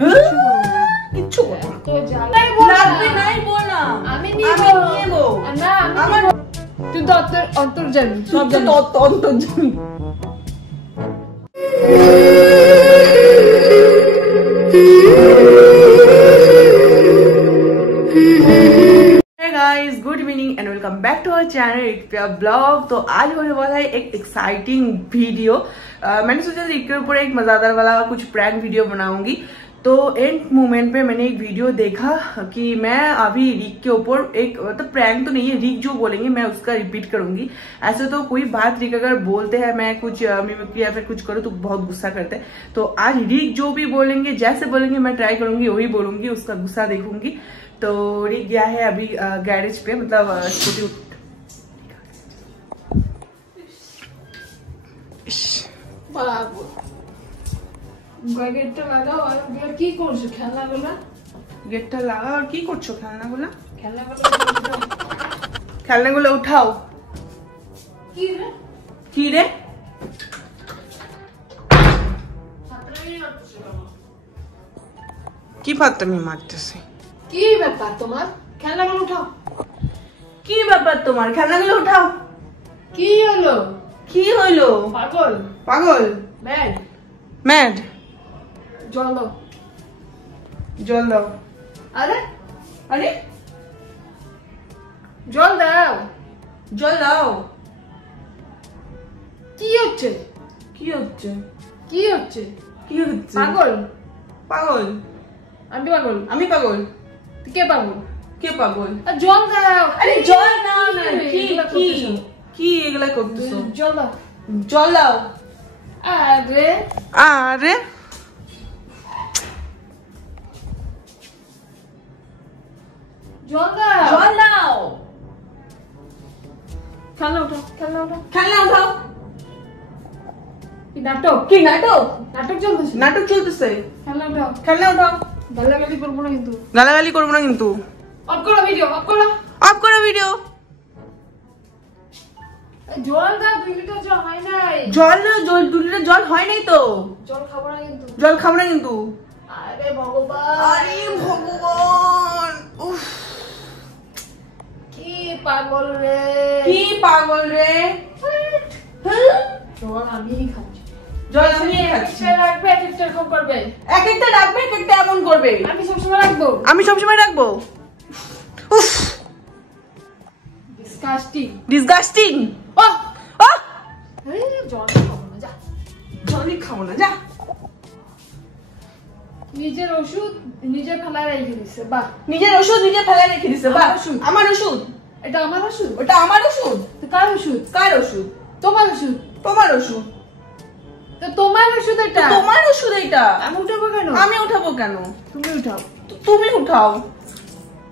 কিচ্ছু বলো না। তো জ্বালাই লাগবে নাই বল না। আমি নেব না আমার তুই তো অন্তর্জামী সব জানি অন্তর্জামী। Guys good evening and welcome back to our channel Riktiya vlog. तो आज होने वाला है एक एक्साइटिंग वीडियो। मैंने सोचा रिक के ऊपर एक मजेदार वाला कुछ प्रैंक वीडियो बनाऊंगी। तो एंड मोमेंट पे मैंने एक वीडियो देखा कि मैं अभी रिक के ऊपर एक मतलब प्रैंक तो नहीं है, रिक जो बोलेंगे मैं उसका रिपीट करूंगी। ऐसे तो कोई बात रिक अगर बोलते हैं मैं कुछ मिमिक्री या फिर कुछ करूँ तो बहुत गुस्सा करते हैं। तो आज रिक जो भी बोलेंगे जैसे बोलेंगे मैं ट्राई करूंगी वही बोलूंगी, उसका गुस्सा देखूंगी। तो रिक गया है अभी गैरेज पे, मतलब स्कूटी গেটটা লাগাও আর কি করছো খেলনাগুলো? গেটটা লাগাও আর কি করছো খেলনাগুলো? খেলনাগুলো খেলনাগুলো উঠাও। কি রে কি রে কি ফাত্তামি মারতেছে? কি ব্যাপার তোমার? খেলনাগুলো উঠাও। কি ব্যাপার তোমার? খেলনাগুলো উঠাও। কি হলো? কি হইলো? পাগল পাগল ম্যাড ম্যাড। জল দাও জল দাও। আরে আরে জল দাও জল দাও। কি হচ্ছে? কি হচ্ছে? কি হচ্ছে? কি হচ্ছে? পাগল পাগল আমি পাগল আমি পাগল। তুই কে পাগল? কে পাগল? আর জল দাও। আরে জল দাও না। কি কি কি এগুলা করতেছো? জল দাও জল দাও। আরে আরে জল দাও জল দাও। খেলনা উঠাও খেলনা উঠাও। খেলনা উঠাও। কি নাটক? কি নাটক? নাটক চলতেছে। নাটক চলতেছে। খেলনা উঠাও। খেলনা উঠাও। গালাগালি করবো না কিন্তু। গালাগালি করবো না কিন্তু। অফ করো ভিডিও অফ করো। অফ করো ভিডিও। জল দাও 2 লিটার জল হয় নাই। জল না, জল 2 লিটার জল হয় নাই তো। জল খাবো না কিন্তু। জল খাবো না কিন্তু। আরে ভগবান আরে ভগবান উফ কি পাগল রে। কি পাগল রে। জল আমি খাচ্ছি। জল আমি খাচ্ছি। একটা রাখবে একটা এরকম করবে। এক একটা রাখবে এক একটা এমন করবে। আমি সবসময় রাখবো। আমি সবসময় রাখবো। উফ ডিসকাস্টিং ডিসগাস্টিং। ওহ ওহ এই জল খাবো না যা। জলই খাবো না যা। নিজের ওষুধ নিজে ফেলা রেখে দিছে। বাহ নিজের ওষুধ নিজে ফেলে রেখে দিছে। বাহ আমার ওষুধ। আমার ওষুধ। এটা আমার ওষুধ। ওটা আমার ওষুধ। তো কার ওষুধ? কার ওষুধ? তোমার ওষুধ। তোমার ওষুধ। তো তোমার ওষুধ এটা। তোমার ওষুধ এটা। আমি উঠাবো কেন? আমি উঠাবো কেন? তুমি উঠাও। তুমি উঠাও।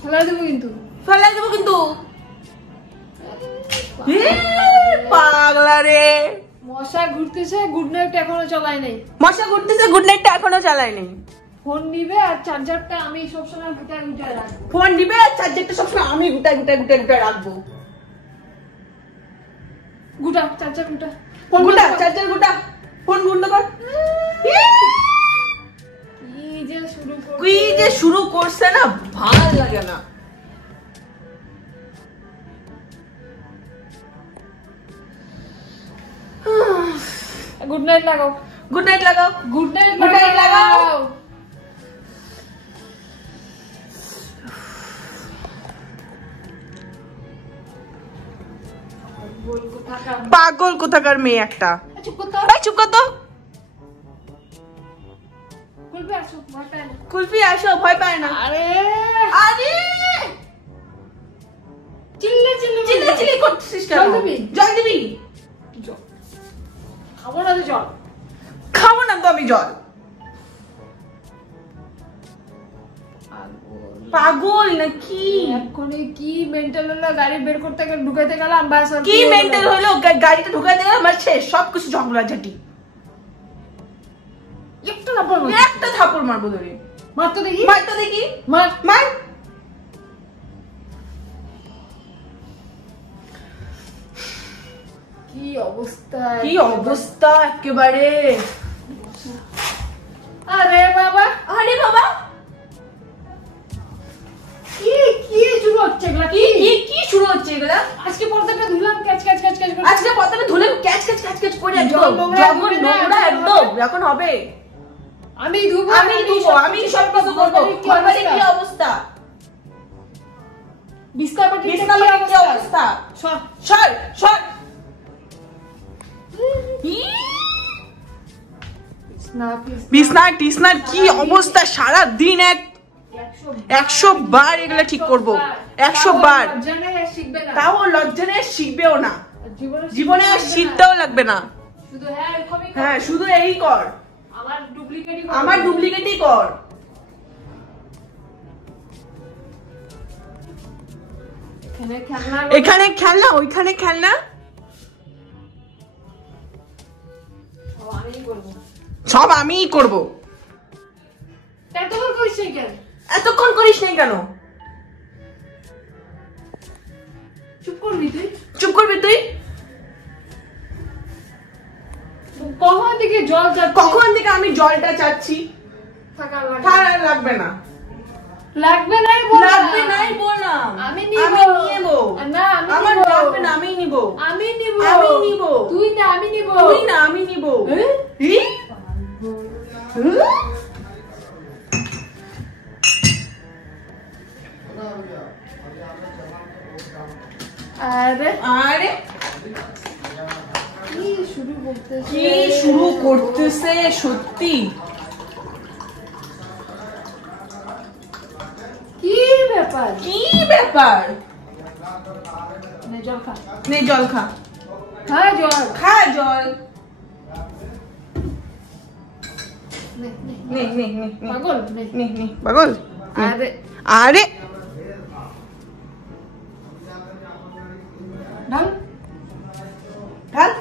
ফেলা দেবো কিন্তু। ফেলাই দেবো কিন্তু। পাগলা রে। মশা ঘুরতেছে গুড নাইট এখনো চালাই নাই। মশা ঘুরতেছে গুড নাইটটা এখনো চালায়নি। ফোন নিবে আর চার্জারটা আমি সবসময় গুটায় গুটায় রাখবো। ফোন দিবে আর চার্জারটা সবসময় আমি গুটায় গুটায় গুটায় গুটায় রাখবো। গুটা চার্জার গুটা। গুটা চার্জার গুটা। ফোন বন্ধ কর। কি যে শুরু করছে না, ভালো লাগে না। গুড নাইট লাগাও। গুড নাইট লাগাও। গুড নাইট গুড নাইট লাগাও। পাগল কোথাকার মেয়ে একটা। চুপ কর তো। এই চুপ কর তো। কুলফি আসো ভয় পায় না। কুলফি আসো ভয় পায় না। আরে আরে চিল্লে চিল্লে চিল্লা চিল্লি করছিস কেন? জল দিবি? জল দিবি? জল খাবো না তো জল। খাবো না তো আমি জল। পাগল নাকি? এখনই কি মেন্টাল হলো? গাড়ি বের করতে গেলে ঢুকাইতে গেলাম বাস। কি মেন্টাল হলো? গাড়িটা ঢুকাতে গেলাম আর শেষ সবকিছু ঝগড়া ঝাঁটি। একটা থাপ্পড় মার। একটা থাপ্পড় মারবো ধরে। মার তো দেখি। মার তো দেখি। মার মার। কি অবস্থা। কি অবস্থা একেবারে। আরে বাবা কি শুরু হচ্ছে এগুলা? কি শুরু হচ্ছে এগুলা? আজকে পর্দাটা ধুলাম ক্যাচ ক্যাচ ক্যাচ ক্যাচ করে। আজকে পর্দাটা ধুলে ক্যাচ ক্যাচ ক্যাচ ক্যাচ করে একদম যখন নোংরা একদম যখন হবে আমি ধুবো আমি সব কিছু করব। ঘরবাড়ির কি অবস্থা? বিছনাপাটির কি অবস্থা? সর বিছনা টিসনার কি অবস্থা? সারা দিন 100 বার এগুলা ঠিক করব, 100 বার। তাও লজ্জা নেই, শিখবেও না জীবনে, আর শিখতেও লাগবে না। হ্যাঁ শুধু এই কর, আমার ডুপ্লিকেটই কর। এখানে খেলনা, ওইখানে খেলনা, সব আমিই করব। এতক্ষণ করিস নাই কেন? চুপ করবি তুই? কখন থেকে আমি জলটা চাচ্ছি? লাগবে না বললাম। আমি নিব না, আমার লাগবে না, আমি নিব। তুই না, আমি নিব। আরে কি শুরু করতেছে সত্যি? কি ব্যাপার? নে জল খা। জল পাগল। আরে ঢাল।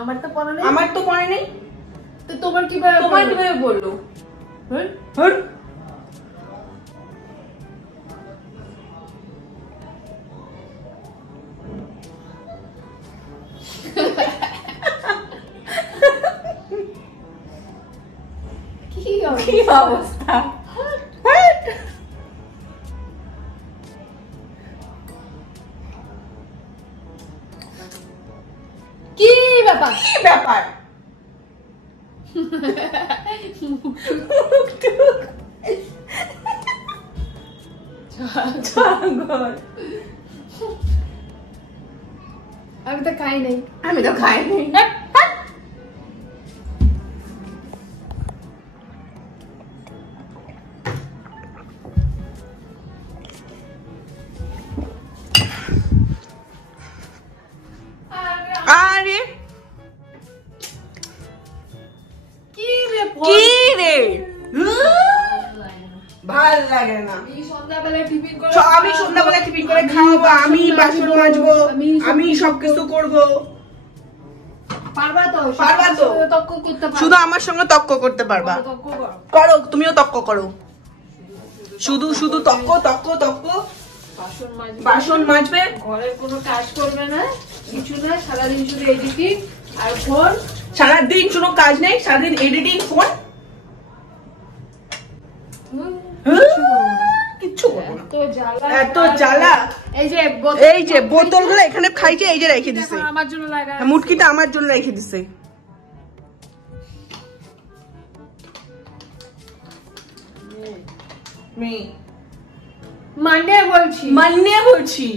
আমার তো পড়ে নেই। তো তোমার কিভাবে বললো? কি অবস্থা? কি ব্যাপার? আমি তো খাই নাই। আরে কি রে ভাল লাগে না। আমি সন্ধ্যাবেলা টিফিন করে খাওয়াবো, আমি বাসন মাজবো, আমি সবকিছু করবো। পারবা তো? তক্ক করতে পারবা? শুধু আমার সঙ্গে তক্ক করতে পারবা? করো, তুমিও তক্ক করো। শুধু তক্ক। বাসন মাজবে, ঘরের কোনো কাজ করবে না, কিছু না, সারাদিন শুধু এডিটিং আর ফোন। সারাদিন কোনো কাজ নেই, সারাদিন এডিটিং, ফোন। কিচ্ছু করবো না। এত জ্বালা। এই যে বোতলগুলো এখানে খাইছে, এই যে রেখে দিছে আমার জন্য লাগা, মুটকিটা আমার জন্য রেখে দিছে। মান্নে বলছি।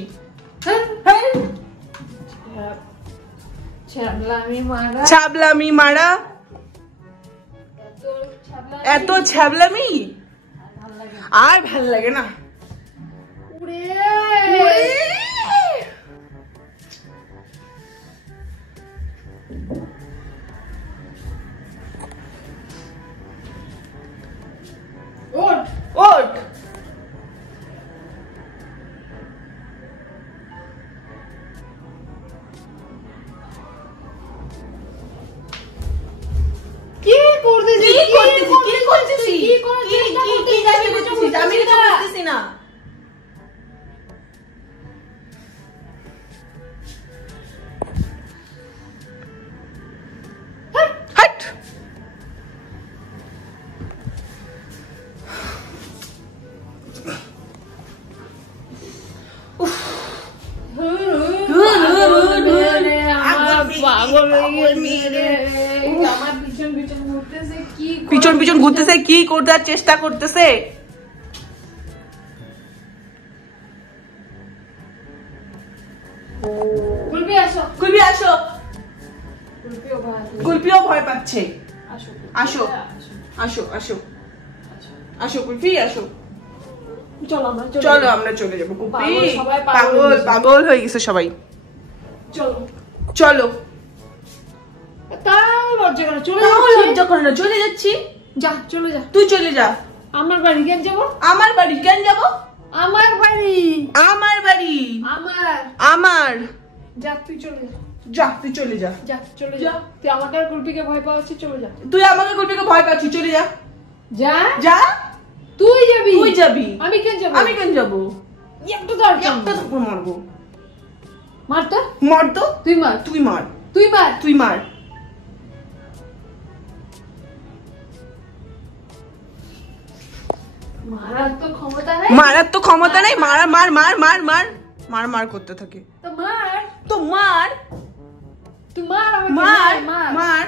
ছাবলামি মারা, এত ছাবলামি আর ভাল লাগে না। ওঠ কি করতেছিস? আমি কিছু করতেছি না। আমার পিছন পিছন ঘুরতেছে কি করতে চেষ্টা করতেছে। কুলপি আসো। কুলপিও ভয় পাচ্ছে। আসো আসো আসো আসো কুলপি আসো। চলো আমরা চলে যাবো। কুলপি পাগল হয়ে গেছে সবাই। চলো লজ্জা করে না, চলে যাচ্ছি। যা চলে যা, তুই চলে যা। আমার বাড়ি কেন যাবো? আমার বাড়ি কেন যাবো? আমার বাড়ি আমার যা, তুই চলে যা। যা তুই চলে যা। যা চলে যা। তুই আমাকে আর কুলপিকে ভয় পাচ্ছিস, চলে যা। তুই আমাকে কুলপিকে ভয় পাচ্ছিস, চলে যা। যা যা। তুই যাবি। আমি কেন যাবো? একটা ধর, একটা থাপ্পড় মারবো। মার তো। তুই মার। মারার তো ক্ষমতা নেই। মার করতে থাকে। তো মার। তুই মার।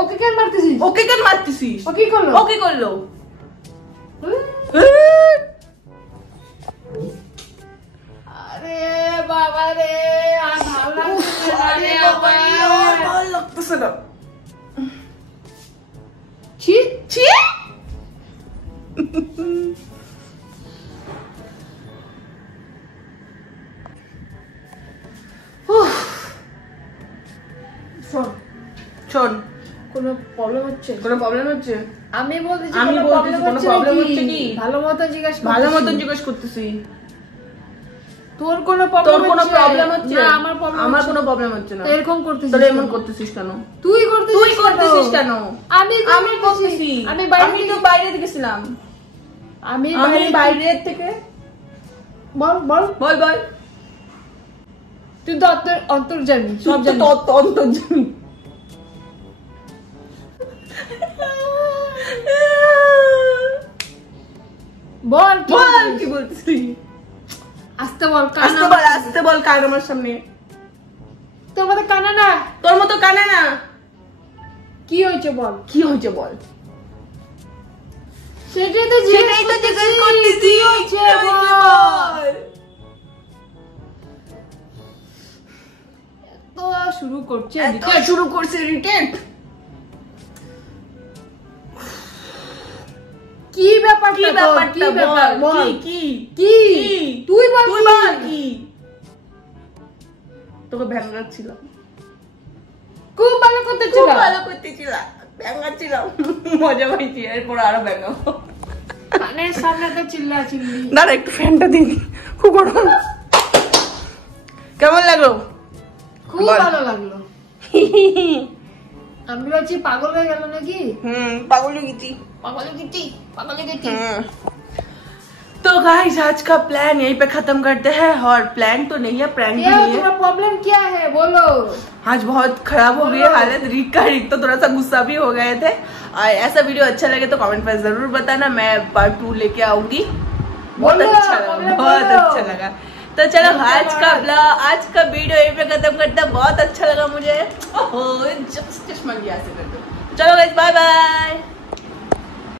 ওকে কেন মারতেছিস? ও কি করলো? আরে বাবা রে, আর ভালো লাগতেছে না। ছি শোন, কোনো প্রবলেম হচ্ছে? আমি বলতেছি কোনো প্রবলেম হচ্ছে কি? ভালো মতো জিজ্ঞেস করতেছি। তোর কোনো প্রবলেম হচ্ছে? না, আমার কোনো প্রবলেম হচ্ছে না। এরকম করতেছিস? তোরা এমন করতেছিস কেন? তুই করতেছিস কেন? আমি করতেছি। আমি তো বাইরে গেছিলাম। আমি বাইরে থেকে বল। তুই তো অন্তর্জামী, সব জানি। অন্তর্জামী। বল কি বলছিস? আস্তে বল কান আমার সামনে। তোর মতো কানা না। কি হয়েছে বল। সেটাই তো জিজ্ঞেস করতেছি। তো শুরু করছে রিটেট। কি ব্যাপার? কি তুই বল কি? তোকে ভ্যাঙ্গাচ্ছিলাম। খুব ভালো করতেছিলাম। ভ্যাঙ্গাচ্ছিলাম, মজা পাইছি। এরপর আরো ভ্যাঙ্গাবো। কানের সামনে তো চিল্লি। দাঁড়া একটু ফ্যানটা দিন, খুব গরম। কেমন লাগলো? খুব ভালো লাগলো। আমি ভাবছি পাগল হয়ে গেল নাকি? पागल हो गई थी। तो गाइस आज का प्लान यहीं पे खत्म करते हैं। और प्लान तो नहीं है, प्रैंक भी नहीं है। प्रॉब्लम क्या है बोलो? आज बहुत खराब हो गई है हालत। रीत तो थोड़ा सा गुस्सा भी हो गए थे। और ऐसा वीडियो अच्छा लगे तो कमेंट पर जरूर बताना, मैं पार्ट 2 लेके आऊंगी। बहुत अच्छा लगा। तो चलो आज का वीडियो यहीं पे खत्म करते हैं। बहुत अच्छा लगा मुझे। चश्मा लिया से कर दो। चलो गाइस, बाय बाय।